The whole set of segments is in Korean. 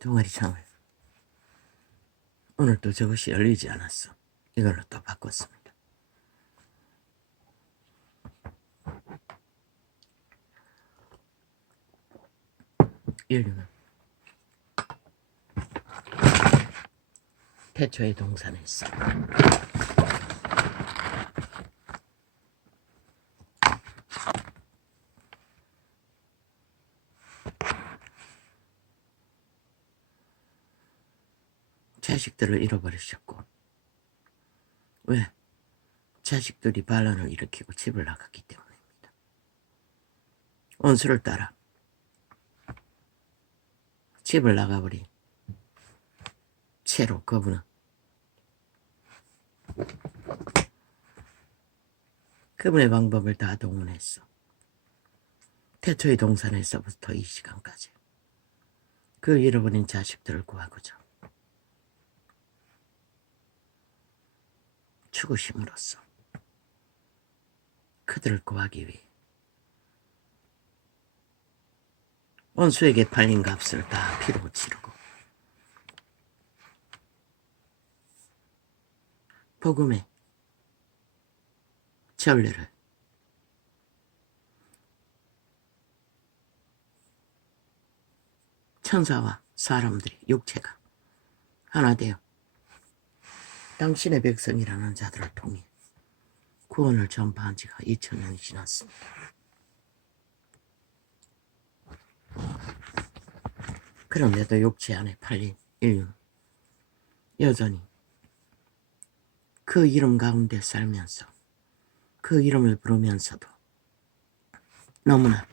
종아리창을 오늘 또 저것이 열리지 않았어. 이걸로 또 바꿨습니다. 열리면 태초의 동산에 있어. 자식들을 잃어버리셨고, 왜? 자식들이 반란을 일으키고 집을 나갔기 때문입니다. 원수를 따라 집을 나가버린 채로 그분은 그분의 방법을 다 동원했어. 태초의 동산에서부터 이 시간까지 그 잃어버린 자식들을 구하고자 죽으심으로써 그들을 구하기 위해 원수에게 팔린 값을 다 피로 치르고 복음의 전례를 천사와 사람들이 육체가 하나 되어 당신의 백성이라는 자들을 통해 구원을 전파한 지가 2000년이 지났습니다. 그런데도 육체 안에 팔린 인류는 여전히 그 이름 가운데 살면서 그 이름을 부르면서도 너무나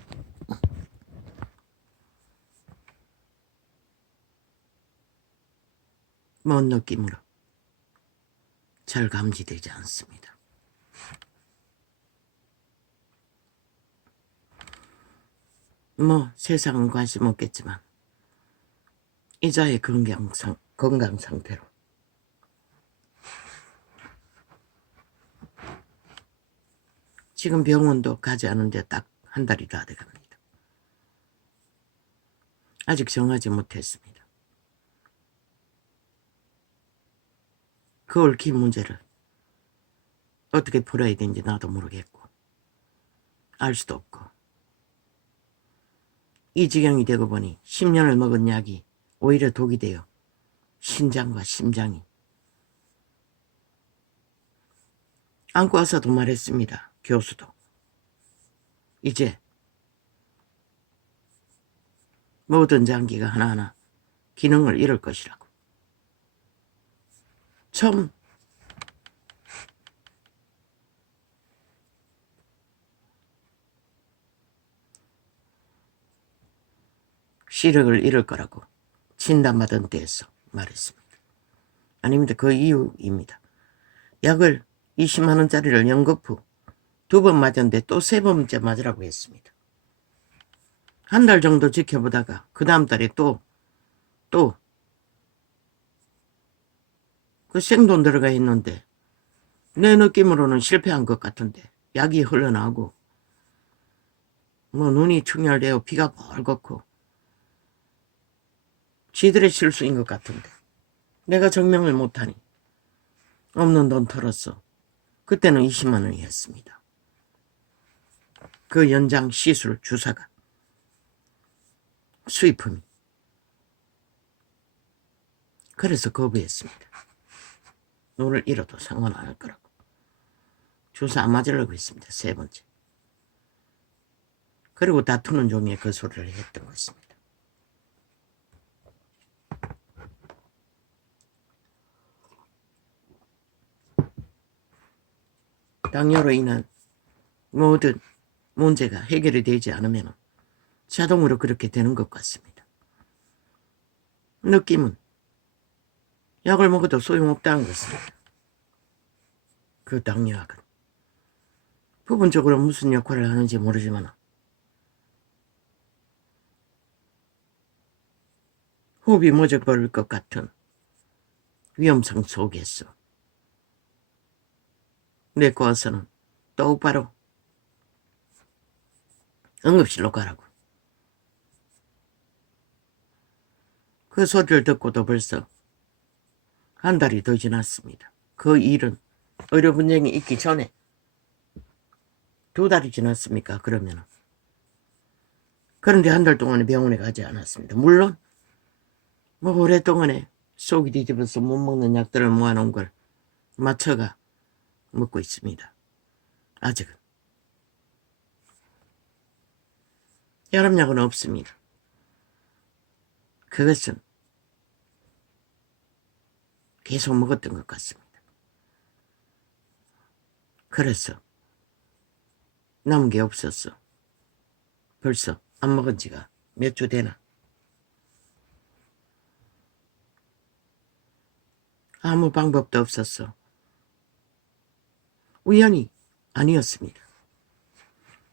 먼 느낌으로 잘 감지되지 않습니다. 세상은 관심 없겠지만 이자의 건강 상태로 지금 병원도 가지 않은데 딱 한 달이 다 돼갑니다. 아직 정하지 못했습니다. 그 얽힌 문제를 어떻게 풀어야 되는지 나도 모르겠고 알 수도 없고 이 지경이 되고 보니 10년을 먹은 약이 오히려 독이 되어 신장과 심장이 안고 와서도 말했습니다. 교수도 이제 모든 장기가 하나하나 기능을 잃을 것이라고. 처음 시력을 잃을 거라고 진단받은 때에서 말했습니다. 아닙니다. 그 이유입니다. 약을 20만 원짜리를 연거푸 2번 맞았는데 또 3번째 맞으라고 했습니다. 한 달 정도 지켜보다가 그 다음 달에 또 그 생돈 들어가 있는데 내 느낌으로는 실패한 것 같은데 약이 흘러나오고 눈이 충혈되어 피가 벌겋고 지들의 실수인 것 같은데 내가 증명을 못하니 없는 돈 털었어. 그때는 20만 원이었습니다. 그 연장 시술 주사가 수입품이. 그래서 거부했습니다. 눈을 잃어도 상관 안 할 거라고. 주사 안 맞으려고 했습니다. 3번째. 그리고 다투는 종이에 그 소리를 했던 것입니다. 당뇨로 인한 모든 문제가 해결이 되지 않으면 자동으로 그렇게 되는 것 같습니다. 느낌은 약을 먹어도 소용없다는 것입니다. 그 당뇨약은 부분적으로 무슨 역할을 하는지 모르지만 호흡이 멎어버릴 것 같은 위험성 속에서 내거 와서는 똑바로 응급실로 가라고. 그 소리를 듣고도 벌써 한 달이 더 지났습니다. 그 일은 의료 분쟁이 있기 전에 2달이 지났습니까? 그러면은. 그런데 한 달 동안에 병원에 가지 않았습니다. 물론 뭐 오랫동안에 속이 뒤집어서 못 먹는 약들을 모아놓은 걸 맞춰가 먹고 있습니다. 아직은. 혈압약은 없습니다. 그것은 계속 먹었던 것 같습니다. 그래서 남은 게 없었어. 벌써 안 먹은 지가 몇 주 되나. 아무 방법도 없었어. 우연이 아니었습니다.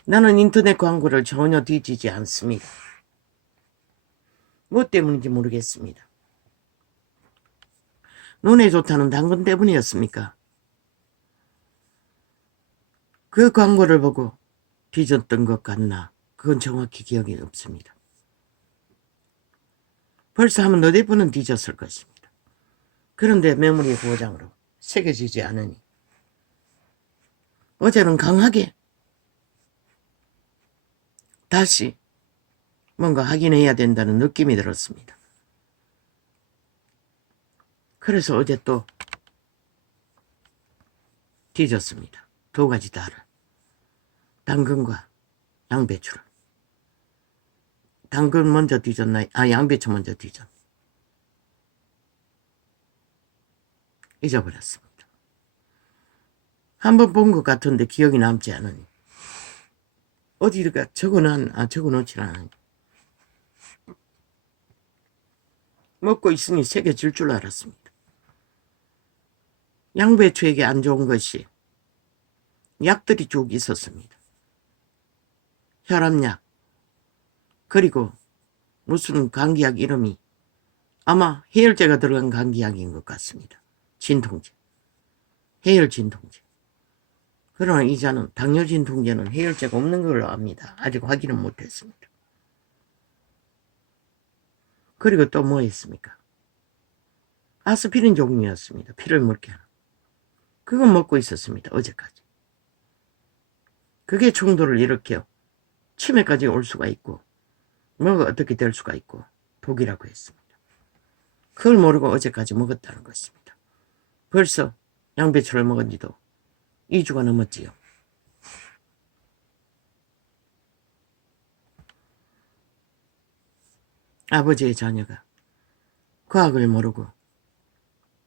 나는 인터넷 광고를 전혀 뒤지지 않습니다. 뭐 때문인지 모르겠습니다. 눈에 좋다는 당근 때문이었습니까? 그 광고를 보고 뒤졌던 것 같나? 그건 정확히 기억이 없습니다. 벌써 한 4번은 뒤졌을 것입니다. 그런데 메모리 보호장으로 새겨지지 않으니 어제는 강하게 다시 뭔가 확인해야 된다는 느낌이 들었습니다. 그래서 어제 또 뒤졌습니다. 2가지 다를. 당근과 양배추를. 당근 먼저 뒤졌나? 양배추 먼저 뒤졌나? 잊어버렸습니다. 한번 본 것 같은데 기억이 남지 않으니 어디가 적어놓질 않으니 먹고 있으니 새겨질 줄 알았습니다. 양배추에게 안 좋은 것이 약들이 쭉 있었습니다. 혈압약, 그리고 무슨 감기약 이름이 아마 해열제가 들어간 감기약인 것 같습니다. 진통제, 해열 진통제. 그러나 이자는 당뇨 진통제는 해열제가 없는 걸로 압니다. 아직 확인은 못했습니다. 그리고 또 뭐 했습니까? 아스피린 종류였습니다. 피를 먹게 하는. 그건 먹고 있었습니다. 어제까지. 그게 충돌을 일으켜 치매까지 올 수가 있고 뭐가 어떻게 될 수가 있고 독이라고 했습니다. 그걸 모르고 어제까지 먹었다는 것입니다. 벌써 양배추를 먹은 지도 2주가 넘었지요. 아버지의 자녀가 과학을 모르고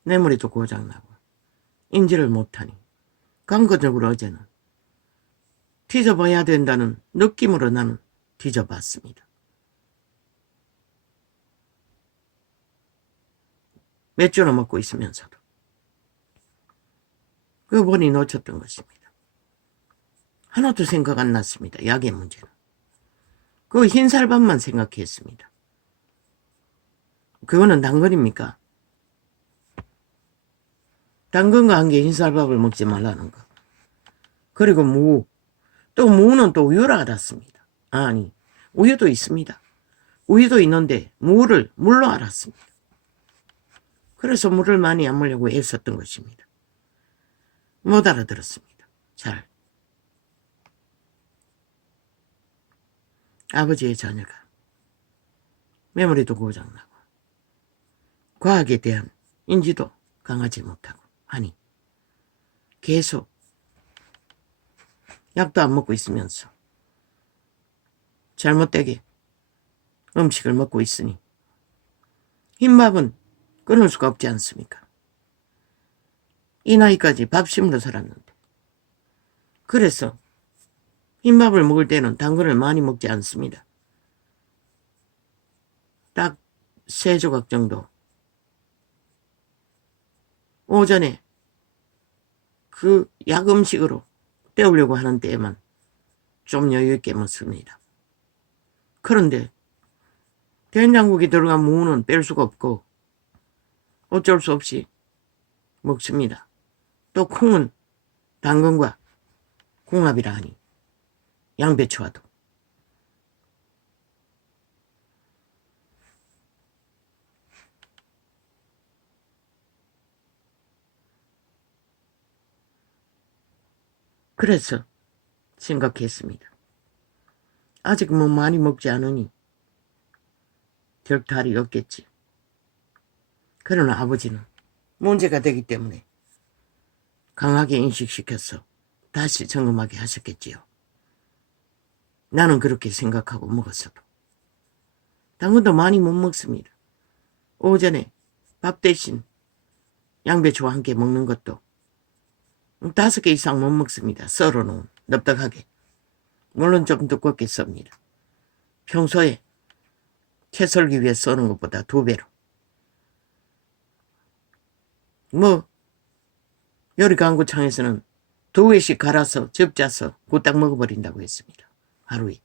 뇌물에도 고장나고 인지를 못하니 강건적으로 어제는 뒤져봐야 된다는 느낌으로 나는 뒤져봤습니다. 몇 주나 먹고 있으면서도 그 본이 놓쳤던 것입니다. 하나도 생각 안 났습니다. 약의 문제는. 그 흰쌀밥만 생각했습니다. 그거는 당근입니까? 당근과 함께 흰쌀밥을 먹지 말라는 거. 그리고 무. 또 무는 또 우유라 알았습니다. 아니, 우유도 있습니다. 우유도 있는데 무를 물로 알았습니다. 그래서 물을 많이 안 먹으려고 애썼던 것입니다. 못 알아들었습니다. 잘. 아버지의 자녀가 메모리도 고장나고 과학에 대한 인지도 강하지 못하고 하니 계속 약도 안 먹고 있으면서 잘못되게 음식을 먹고 있으니 흰밥은 끊을 수가 없지 않습니까? 이 나이까지 밥심으로 살았는데 그래서 흰밥을 먹을 때는 당근을 많이 먹지 않습니다. 딱 3조각 정도. 오전에 그 약음식으로 때우려고 하는 때에만 좀 여유있게 먹습니다. 그런데 된장국에 들어간 무는 뺄 수가 없고 어쩔 수 없이 먹습니다. 또 콩은 당근과 궁합이라 하니 양배추와도. 그래서 생각했습니다. 아직 뭐 많이 먹지 않으니 별 탈이 없겠지. 그러나 아버지는 문제가 되기 때문에 강하게 인식시켜서 다시 점검하게 하셨겠지요. 나는 그렇게 생각하고 먹었어도 당근도 많이 못 먹습니다. 오전에 밥 대신 양배추와 함께 먹는 것도 5개 이상 못 먹습니다. 썰어놓은 납작하게. 물론 좀 두껍게 썹니다. 평소에 채 썰기 위해 써는 것보다 2배로. 뭐 요리 강구창에서는 2개씩 갈아서 접자서 후딱 먹어버린다고 했습니다. 하루에.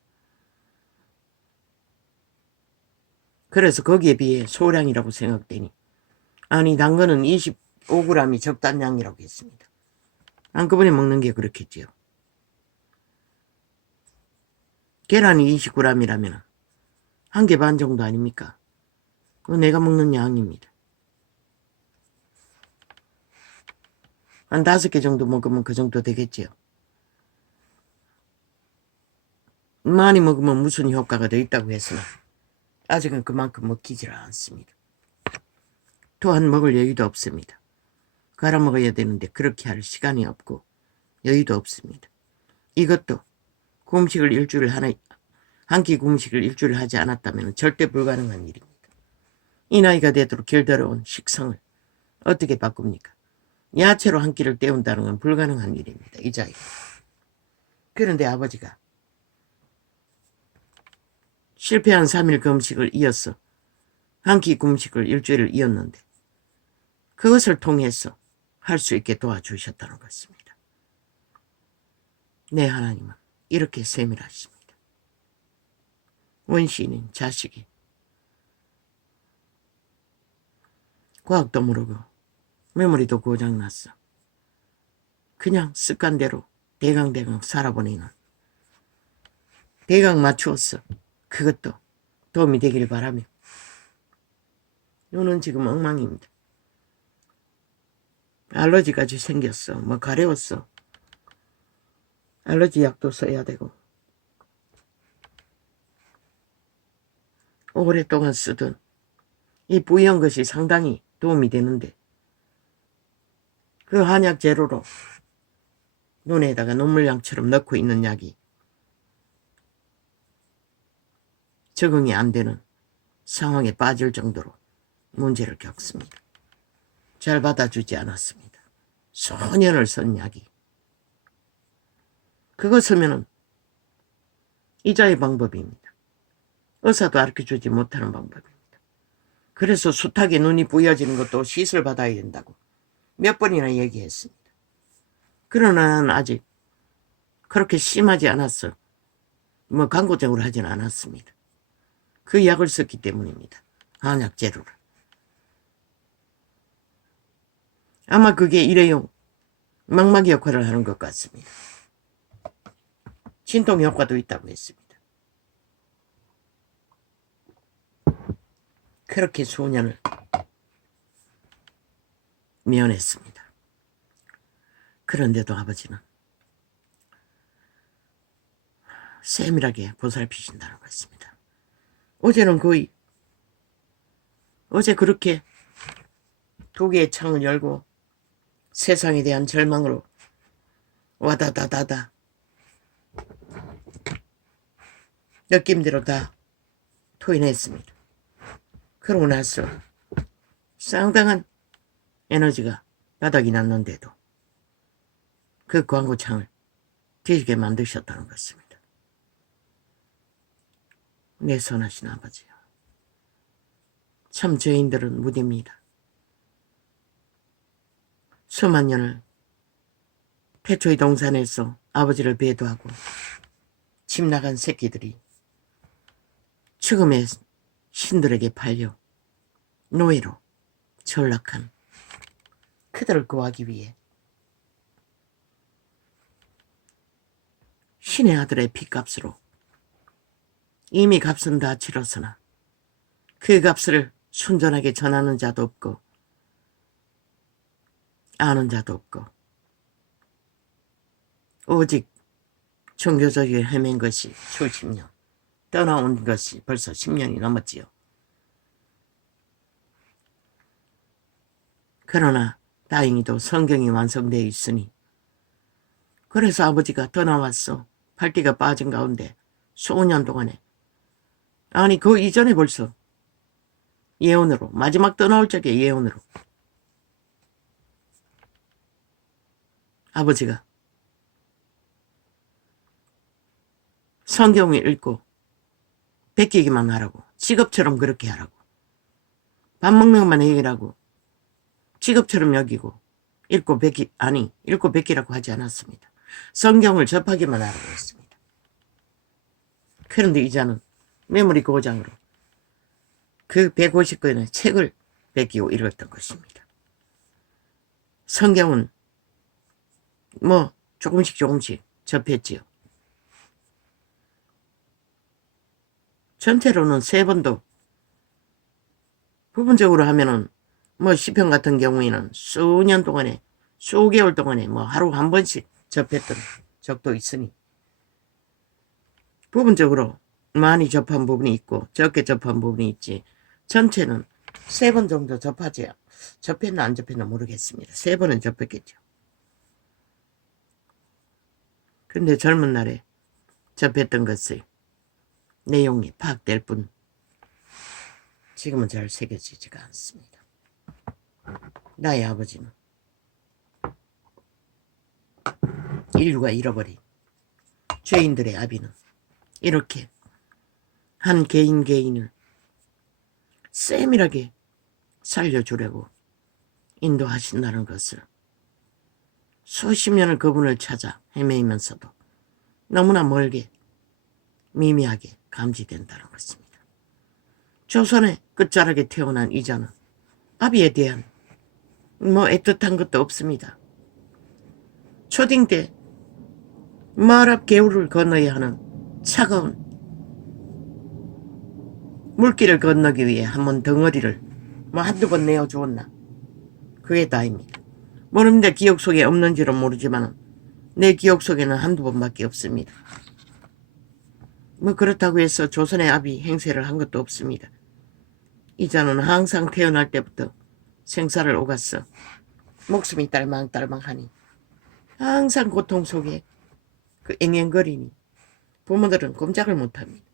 그래서 거기에 비해 소량이라고 생각되니 아니 당근은 25g이 적단 양이라고 했습니다. 한꺼번에 먹는 게 그렇겠지요. 계란이 20g이라면 1개 반 정도 아닙니까? 그거 내가 먹는 양입니다. 한 5개 정도 먹으면 그 정도 되겠지요. 많이 먹으면 무슨 효과가 더 있다고 했으나 아직은 그만큼 먹히질 않습니다. 또한 먹을 여유도 없습니다. 갈아 먹어야 되는데 그렇게 할 시간이 없고 여유도 없습니다. 이것도 금식을 일주일 하나, 한 끼 금식을 일주일 하지 않았다면 절대 불가능한 일입니다. 이 나이가 되도록 길들여온 식성을 어떻게 바꿉니까? 야채로 한 끼를 때운다는 건 불가능한 일입니다. 이 자리가. 그런데 아버지가 실패한 3일 금식을 이어서 한 끼 금식을 일주일을 이었는데 그것을 통해서 할 수 있게 도와주셨다는 것입니다. 내 하나님은 이렇게 세밀하십니다. 원시인 자식이 과학도 모르고 메모리도 고장났어. 그냥 습관대로 대강대강 살아보내는 대강 맞추었어. 그것도 도움이 되길 바라며 너는 지금 엉망입니다. 알러지까지 생겼어. 뭐 가려웠어. 알러지 약도 써야 되고 오랫동안 쓰던 이 부위한 것이 상당히 도움이 되는데 그 한약 재료로 눈에다가 눈물양처럼 넣고 있는 약이 적응이 안 되는 상황에 빠질 정도로 문제를 겪습니다. 잘 받아주지 않았습니다. 소년을 쓴 약이. 그거 쓰면은 이자의 방법입니다. 의사도 가르쳐주지 못하는 방법입니다. 그래서 숱하게 눈이 부여지는 것도 시술 받아야 된다고 몇 번이나 얘기했습니다. 그러나 나는 아직 그렇게 심하지 않았어. 뭐 강고적으로 하진 않았습니다. 그 약을 썼기 때문입니다. 한약 재료를. 아마 그게 일회용 망막 역할을 하는 것 같습니다. 진통 효과도 있다고 했습니다. 그렇게 수년을 면했습니다. 그런데도 아버지는 세밀하게 보살피신다는 것입니다. 어제는 거의 어제 그렇게 2개의 창을 열고 세상에 대한 절망으로 와다다다다 느낌대로 다 토해냈습니다. 그러고 나서 상당한 에너지가 바닥이 났는데도 그 광고창을 뒤지게 만드셨다는 것입니다. 내 선하신 아버지요. 참 죄인들은 무딥니다. 수만 년을 태초의 동산에서 아버지를 배도하고 집 나간 새끼들이 죽음의 신들에게 팔려 노예로 전락한 그들을 구하기 위해 신의 아들의 핏값으로 이미 값은 다 치렀으나 그 값을 순전하게 전하는 자도 없고 아는 자도 없고 오직 종교적인 헤맨 것이 수십 년, 떠나온 것이 벌써 10년이 넘었지요. 그러나 다행히도 성경이 완성되어 있으니, 그래서 아버지가 떠나왔어. 팔띠가 빠진 가운데 수년 동안에, 아니 그 이전에 벌써 예언으로, 마지막 떠나올 적에 예언으로 아버지가 성경을 읽고 베끼기만 하라고, 직업처럼 그렇게 하라고, 밥 먹는 것만 해결하고 직업처럼 여기고 읽고 베끼라고 하지 않았습니다. 성경을 접하기만 하라고 했습니다. 그런데 이자는 메모리 고장으로 그 150권의 책을 베끼고 읽었던 것입니다. 성경은 뭐 조금씩 접했지요. 전체로는 3번도, 부분적으로 하면은 뭐 시편 같은 경우에는 수년 동안에, 수개월 동안에 뭐 하루 한 번씩 접했던 적도 있으니, 부분적으로 많이 접한 부분이 있고 적게 접한 부분이 있지, 전체는 3번 정도 접했나 안 접했나 모르겠습니다. 3번은 접했겠죠. 근데 젊은 날에 접했던 것의 내용이 파악될 뿐 지금은 잘 새겨지지가 않습니다. 나의 아버지는 인류가 잃어버린 죄인들의 아비는 이렇게 한 개인을 세밀하게 살려주려고 인도하신다는 것을, 수십 년을 그분을 찾아 헤매면서도 너무나 멀게 미미하게 감지된다는 것입니다. 조선의 끝자락에 태어난 이자는 아비에 대한 뭐 애틋한 것도 없습니다. 초딩 때 말앞 개울을 건너야 하는 차가운 물길을 건너기 위해 한번 덩어리를 뭐 한두 번 내어주었나, 그게 다입니다. 모릅니다. 기억 속에 없는지는 모르지만 내 기억 속에는 한두 번밖에 없습니다. 뭐 그렇다고 해서 조선의 아비 행세를 한 것도 없습니다. 이자는 항상 태어날 때부터 생사를 오갔어 목숨이 딸망딸망하니 항상 고통 속에 그 앵앵거리니 부모들은 꼼짝을 못합니다.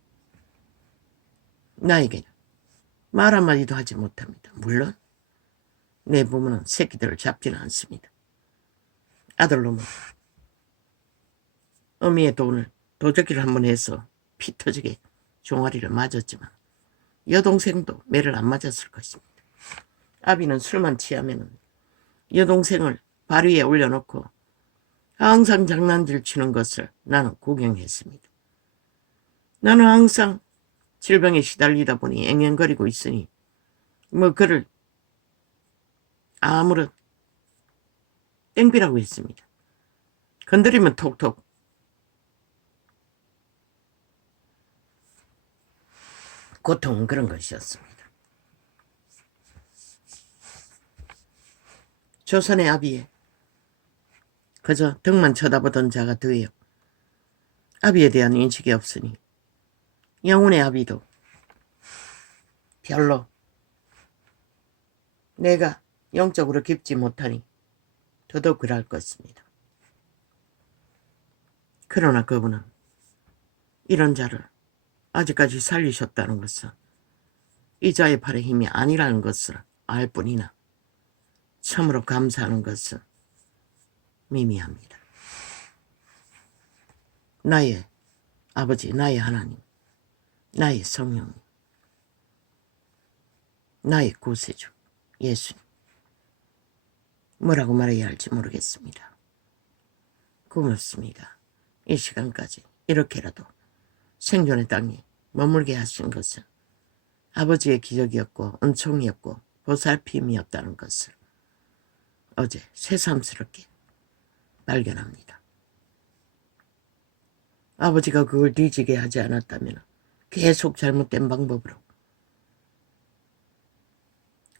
나에게는 말 한마디도 하지 못합니다. 물론 내 부모는 새끼들을 잡지는 않습니다. 아들놈은 어미의 돈을 도적기를 한번 해서 피 터지게 종아리를 맞았지만 여동생도 매를 안 맞았을 것입니다. 아비는 술만 취하면 여동생을 발 위에 올려놓고 항상 장난질 치는 것을 나는 구경했습니다. 나는 항상 질병에 시달리다 보니 앵앵거리고 있으니 뭐 그를 아무런 땡비라고 했습니다. 건드리면 톡톡. 고통은 그런 것이었습니다. 조선의 아비에 그저 등만 쳐다보던 자가 더해요. 아비에 대한 인식이 없으니 영혼의 아비도 별로 내가 영적으로 깊지 못하니 더더욱 그럴 것입니다. 그러나 그분은 이런 자를 아직까지 살리셨다는 것은 이자의 팔의 힘이 아니라는 것을 알 뿐이나 참으로 감사하는 것은 미미합니다. 나의 아버지, 나의 하나님, 나의 성령님, 나의 구세주 예수님, 뭐라고 말해야 할지 모르겠습니다. 고맙습니다. 이 시간까지 이렇게라도 생존의 땅에 머물게 하신 것은 아버지의 기적이었고 은총이었고 보살핌이었다는 것을 어제 새삼스럽게 발견합니다. 아버지가 그걸 뒤지게 하지 않았다면 계속 잘못된 방법으로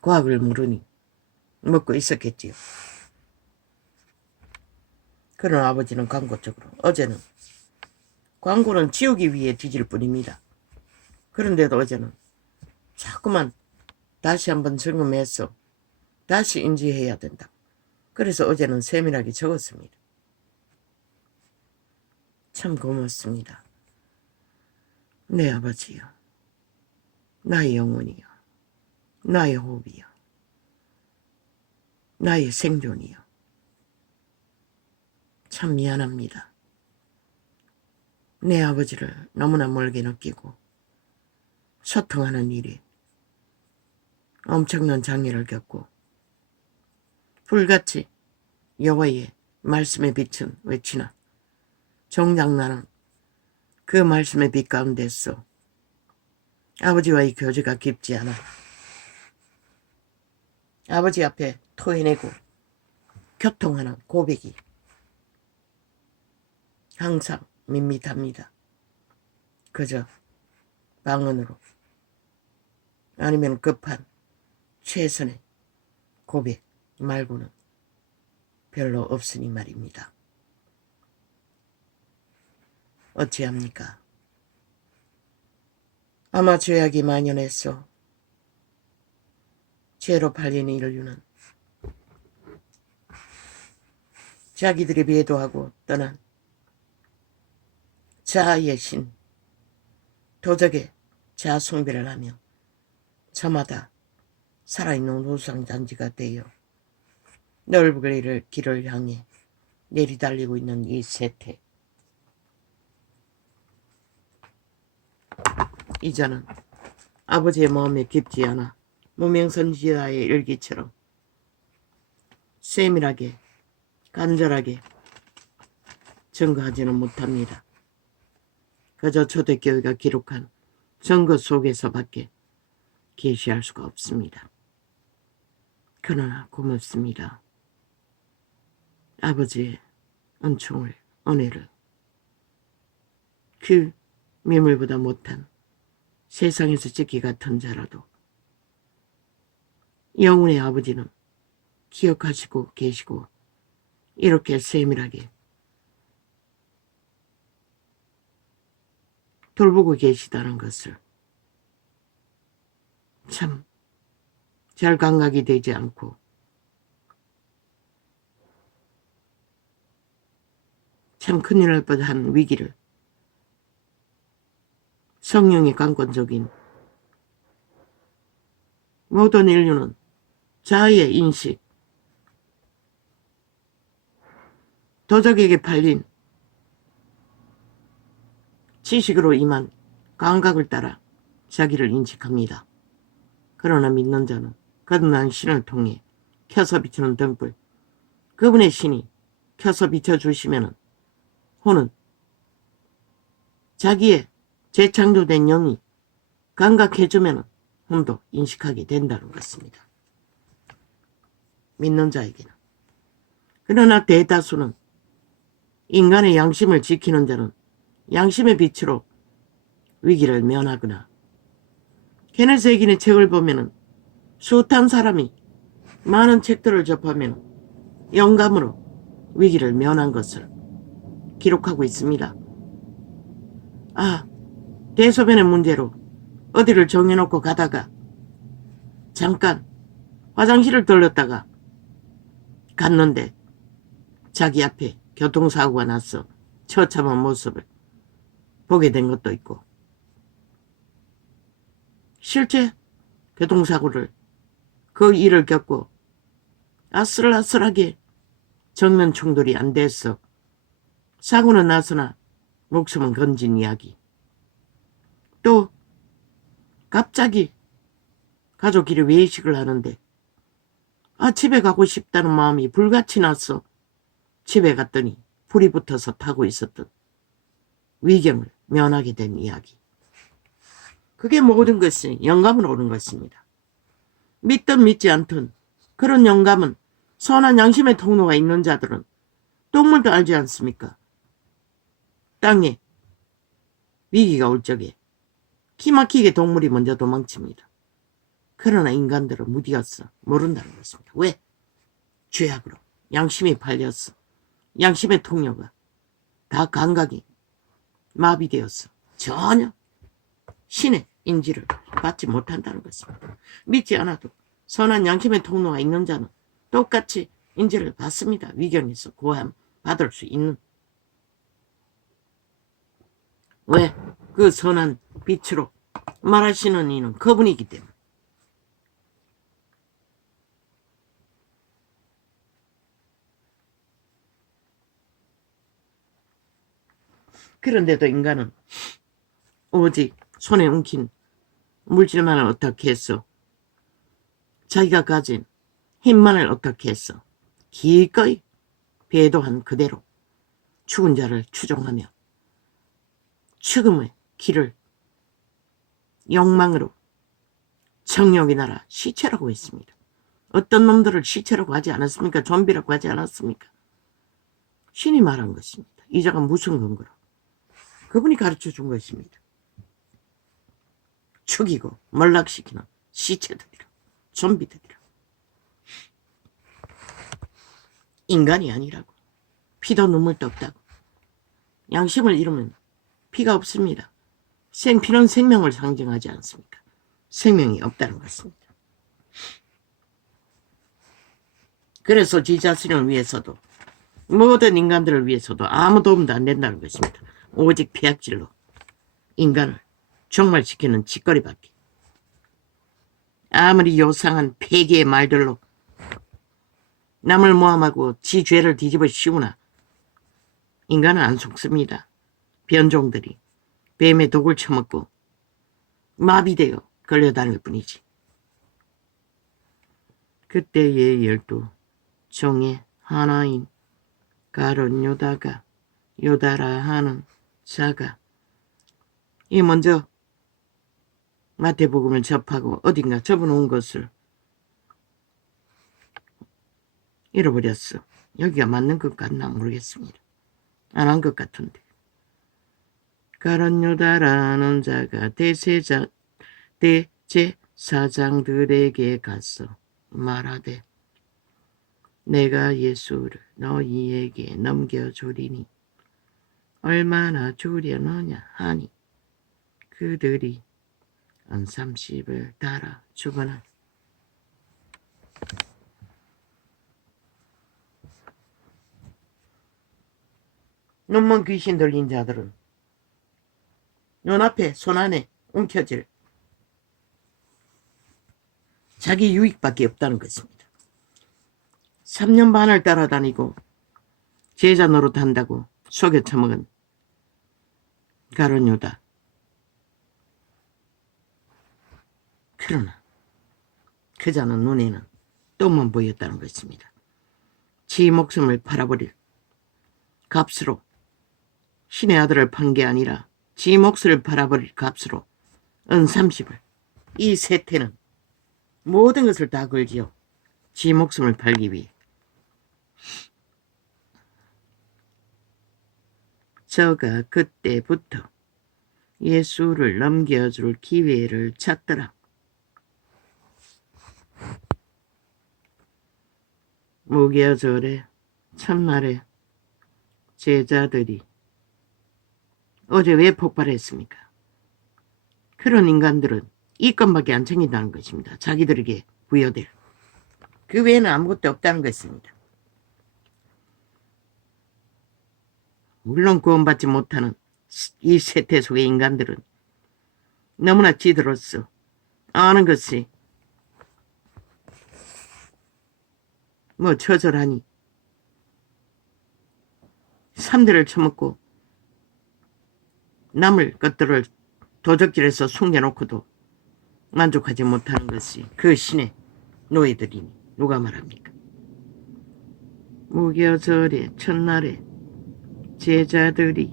과학을 모르니 먹고 있었겠지요. 그런 아버지는 광고 쪽으로. 어제는 광고는 지우기 위해 뒤질 뿐입니다. 그런데도 어제는 자꾸만 다시 한번 점검해서 다시 인지해야 된다. 그래서 어제는 세밀하게 적었습니다. 참 고맙습니다. 내 아버지요. 나의 영혼이요. 나의 호흡이요. 나의 생존이요. 참 미안합니다. 내 아버지를 너무나 멀게 느끼고 소통하는 일이 엄청난 장애를 겪고 불같이 여호와의 말씀에 비춘 외치나 정작 나는 그 말씀의 빛 가운데서 아버지와의 교제가 깊지 않아 아버지 앞에 토해내고 교통하는 고백이 항상 밋밋합니다. 그저 방언으로 아니면 급한 최선의 고백 말고는 별로 없으니 말입니다. 어찌합니까? 아마 죄악이 만연해서 죄로 팔린 인류는 자기들이 배도하고 떠난 자아의 신 도적의 자아 숭배를 하며 저마다 살아있는 우상잔치가 되어 넓은 길을 향해 내리달리고 있는 이 세태. 이자는 아버지의 마음에 깊지 않아 무명선지자의 일기처럼 세밀하게 간절하게 증거하지는 못합니다. 그저 초대교회가 기록한 증거 속에서밖에 계시할 수가 없습니다. 그러나 고맙습니다. 아버지의 은총을, 은혜를 그 미물보다 못한 세상에서 찍기 같은 자라도 영혼의 아버지는 기억하시고 계시고 이렇게 세밀하게 돌보고 계시다는 것을 참 잘 감각이 되지 않고 참 큰일 날 뻔한 위기를 성령의 강권적인 모든 인류는 자아의 인식, 도적에게 팔린 지식으로 임한 감각을 따라 자기를 인식합니다. 그러나 믿는 자는 거듭난 신을 통해 켜서 비추는 등불, 그분의 신이 켜서 비춰주시면 혼은 자기의 재창조된 영이 감각해주면 혼도 인식하게 된다는 것입니다. 믿는 자에게는. 그러나 대다수는 인간의 양심을 지키는 자는 양심의 빛으로 위기를 면하거나 케네스 해긴의 책을 보면 숱한 사람이 많은 책들을 접하면 영감으로 위기를 면한 것을 기록하고 있습니다. 대소변의 문제로 어디를 정해놓고 가다가 잠깐 화장실을 들렀다가 갔는데 자기 앞에 교통사고가 나서 처참한 모습을 보게 된 것도 있고 실제 교통사고를 그 일을 겪고 아슬아슬하게 정면 충돌이 안 돼서 사고는 나서나 목숨은 건진 이야기. 또 갑자기 가족끼리 외식을 하는데 집에 가고 싶다는 마음이 불같이 나서 집에 갔더니 불이 붙어서 타고 있었던 위경을 면하게 된 이야기. 그게 모든 것이 영감으로 오는 것입니다. 믿든 믿지 않든 그런 영감은 선한 양심의 통로가 있는 자들은 동물도 알지 않습니까? 땅에 위기가 올 적에 기막히게 동물이 먼저 도망칩니다. 그러나 인간들은 무디었어 모른다는 것입니다. 왜? 죄악으로 양심이 팔렸어. 양심의 통로가 다 감각이 마비되었어. 전혀 신의 인지를 받지 못한다는 것입니다. 믿지 않아도 선한 양심의 통로가 있는 자는 똑같이 인지를 받습니다. 위경에서 고함 받을 수 있는. 왜? 그 선한 빛으로 말하시는 이는 그분이기 때문에. 그런데도 인간은 오직 손에 웅킨 물질만을 어떻게 했어? 자기가 가진 힘만을 어떻게 했어? 기꺼이 배도한 그대로 죽은 자를 추종하며 죽음의 길을 욕망으로 정욕의 나라 시체라고 했습니다. 어떤 놈들을 시체라고 하지 않았습니까? 좀비라고 하지 않았습니까? 신이 말한 것입니다. 이자가 무슨 근거로? 그분이 가르쳐 준 것입니다. 죽이고 몰락시키는 시체들이라, 좀비들이라. 인간이 아니라고. 피도 눈물도 없다고. 양심을 잃으면 피가 없습니다. 피는 생명을 상징하지 않습니까? 생명이 없다는 것입니다. 그래서 지 자신을 위해서도 모든 인간들을 위해서도 아무 도움도 안 된다는 것입니다. 오직 폐악질로 인간을 종말시키는 짓거리밖에. 아무리 요상한 폐기의 말들로 남을 모함하고 지 죄를 뒤집어 씌우나 인간은 안 속습니다. 변종들이 뱀의 독을 처먹고 마비되어 걸려다닐 뿐이지. 그때의 12종의 하나인 가룟 유다가 유다라 하는 자가 이 먼저 마태복음을 접하고 어딘가 접어놓은 것을 잃어버렸어. 여기가 맞는 것 같나 모르겠습니다. 안 한 것 같은데. 가룟 유다라는 자가 대제사장들에게 가서 말하되 내가 예수를 너희에게 넘겨주리니 얼마나 주려느냐 하니 그들이 은 30을 달아 주거나 눈먼 귀신 들린 자들은 눈앞에 손안에 움켜질 자기 유익밖에 없다는 것입니다. 3년 반을 따라다니고 제자 노릇한다고 속여 처먹은 가룟 유다. 그러나 그 자는 눈에는 똥만 보였다는 것입니다. 지 목숨을 팔아버릴 값으로 신의 아들을 판 게 아니라 지 몫을 팔아버릴 값으로 은 30을 이 세태는 모든 것을 다 걸지요. 지 목숨을 팔기 위해. 저가 그때부터 예수를 넘겨줄 기회를 찾더라. 무교절에 첫날에 제자들이 어제 왜 폭발했습니까? 그런 인간들은 이 건밖에 안 챙긴다는 것입니다. 자기들에게 부여될. 그 외에는 아무것도 없다는 것입니다. 물론 구원받지 못하는 이 세태 속의 인간들은 너무나 지들었어. 아는 것이 뭐 처절하니 3대를 처먹고 남을 것들을 도적질해서 숨겨놓고도 만족하지 못하는 것이 그 신의 노예들이니 누가 말합니까? 무교절의 첫날에 제자들이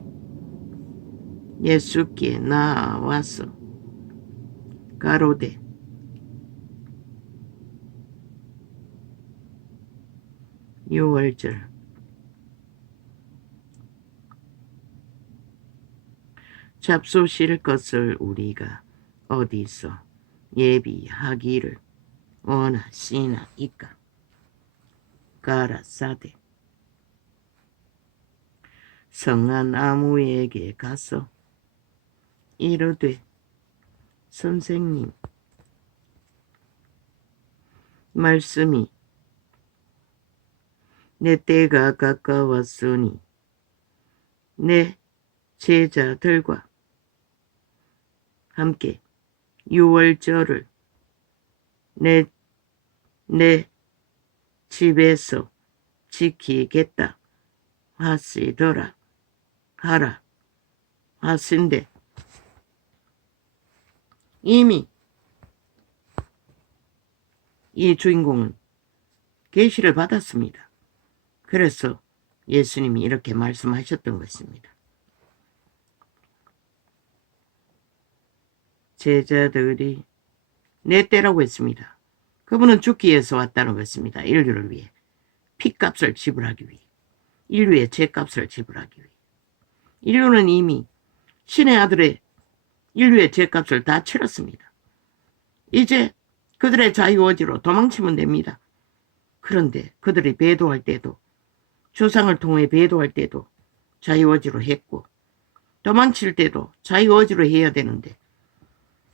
예수께 나와서 가로되 유월절 잡수실 것을 우리가 어디서 예비하기를 원하시나이까? 가라사대 성한아무에게 가서 이르되 선생님 말씀이 내 때가 가까웠으니 내 제자들과 함께 유월절을 내 집에서 지키겠다 하라 하신데 이미 이 주인공은 계시를 받았습니다. 그래서 예수님이 이렇게 말씀하셨던 것입니다. 제자들이 내 때라고 했습니다. 그분은 죽기 위해서 왔다는 것입니다. 인류를 위해. 피값을 지불하기 위해. 인류의 죄값을 지불하기 위해. 인류는 이미 신의 아들의 인류의 죄값을 다 치렀습니다. 이제 그들의 자유의지로 도망치면 됩니다. 그런데 그들이 배도할 때도 조상을 통해 배도할 때도 자유의지로 했고 도망칠 때도 자유의지로 해야 되는데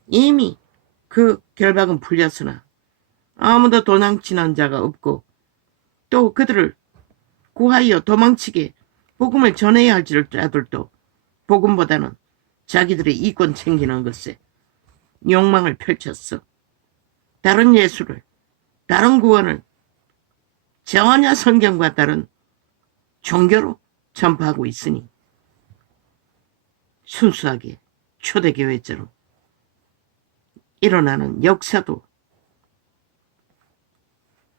이미 그 결박은 풀렸으나 아무도 도망치는 자가 없고 또 그들을 구하여 도망치게 복음을 전해야 할 자들도 복음보다는 자기들의 이권 챙기는 것에 욕망을 펼쳤어. 다른 예수를, 다른 구원을 전혀 성경과 다른 종교로 전파하고 있으니 순수하게 초대교회처럼 일어나는 역사도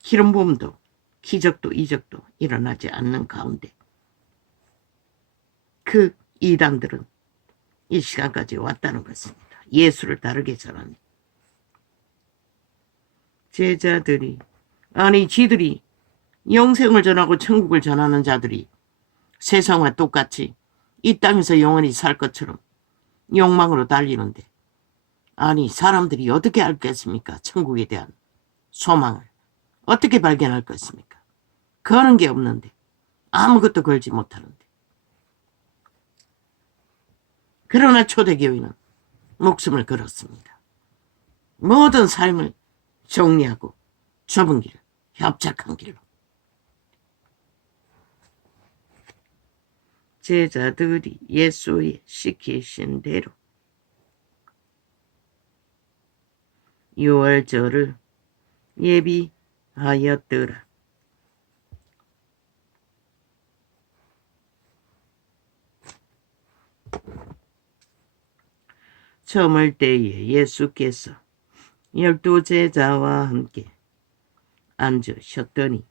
기름부음도 기적도 이적도 일어나지 않는 가운데 그 이단들은 이 시간까지 왔다는 것입니다. 예수를 다르게 전하니 제자들이 아니 지들이 영생을 전하고 천국을 전하는 자들이 세상과 똑같이 이 땅에서 영원히 살 것처럼 욕망으로 달리는데 아니 사람들이 어떻게 알겠습니까? 천국에 대한 소망을 어떻게 발견할 것입니까? 거는 게 없는데 아무것도 걸지 못하는데 그러나 초대교회는 목숨을 걸었습니다. 모든 삶을 정리하고 좁은 길, 협착한 길로 제자들이 예수의 시키신 대로 유월절을 예비하였더라. 저물 때에 예수께서 12 제자와 함께 앉으셨더니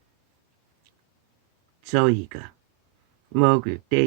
저희가 먹을 때에